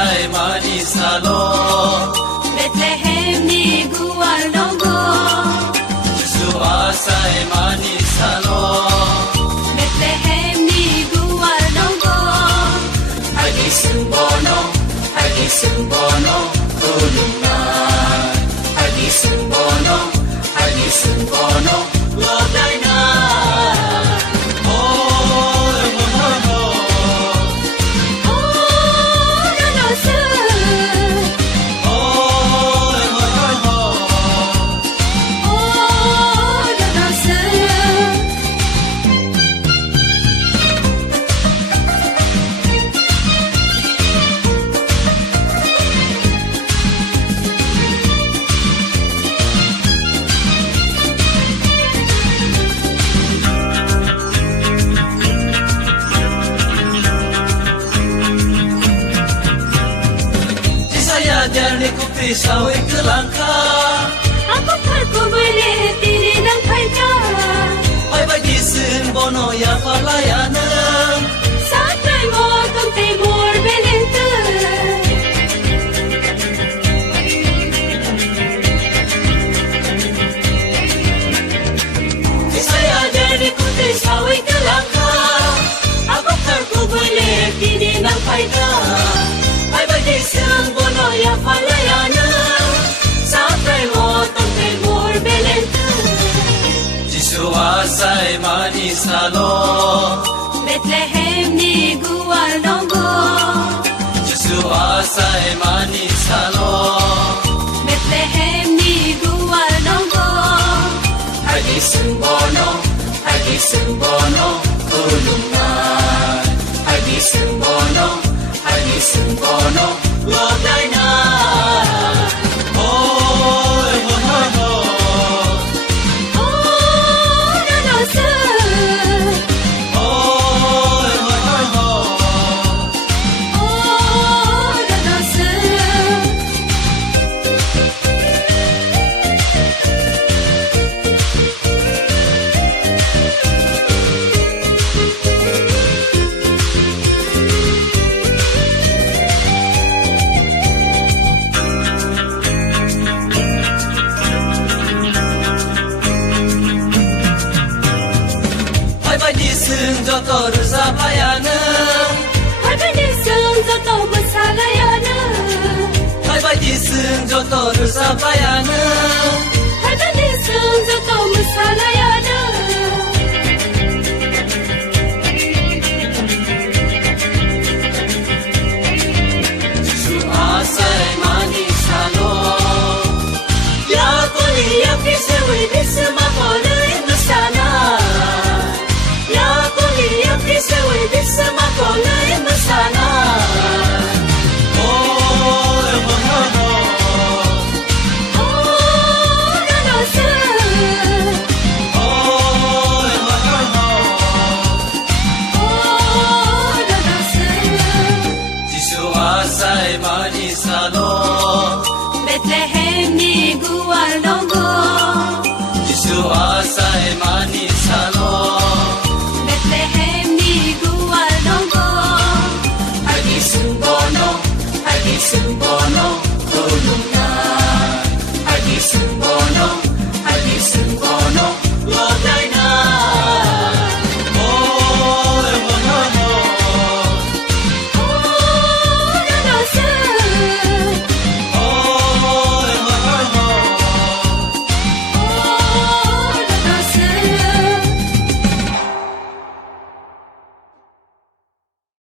asai mani salo Bethlehem ni guar donggo Yesu asai mani salo Bethlehem ni guar donggo Agi sembono kulungan Agi sembono lodai na Jani ku pisau ke langka Aku perku boleh diri nang paita Hai bagi sembono ya palayana Satrai mo tong timur belente Saya jani ku pisau ke langka Aku perku boleh diri nang paita Hai bagi sembono ya palayana Satrai mo tong timur belente Yesu asai mani salo Bethlehem ni guar donggo Yesu asai mani salo Bethlehem ni guar donggo Agi sembono kulungan Agi sembono lodai na Joto ruzabayana Hai bagi sung joto masalayana Hai bagi joto ruzabayana Hai bagi sung joto masalayana Yesu asai mani salo Ya koli ya pisewi bisma kolei masana Sewe bisma kolei masana Yesu asai mani salo Bethlehem ni guar donggo Yesu asai mani